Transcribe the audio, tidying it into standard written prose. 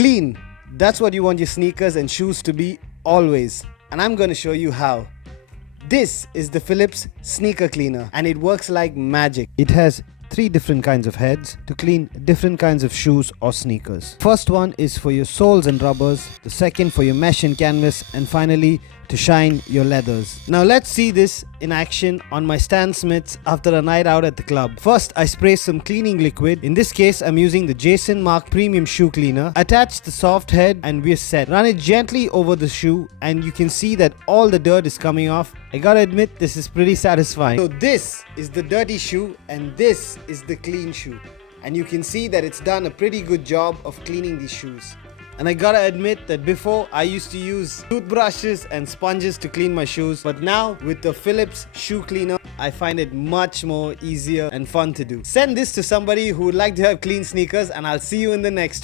Clean. That's what you want your sneakers and shoes to be always. And I'm going to show you how. This is the Philips sneaker cleaner and it works like magic. It has 3 different kinds of heads to clean different kinds of shoes or sneakers. First one is for your soles and rubbers, the second for your mesh and canvas, and finally to shine your leathers. Now let's see this in action on my Stan Smiths after a night out at the club. First, I spray some cleaning liquid. In this case, I'm using the Jason Mark Premium Shoe Cleaner. Attach the soft head and we're set. Run it gently over the shoe and you can see that all the dirt is coming off. I gotta admit, this is pretty satisfying. So this is the dirty shoe and this is the clean shoe. And you can see that it's done a pretty good job of cleaning these shoes. And I gotta admit that before I used to use toothbrushes and sponges to clean my shoes, but now with the Philips shoe cleaner, I find it much more easier and fun to do. Send this to somebody who would like to have clean sneakers and I'll see you in the next one.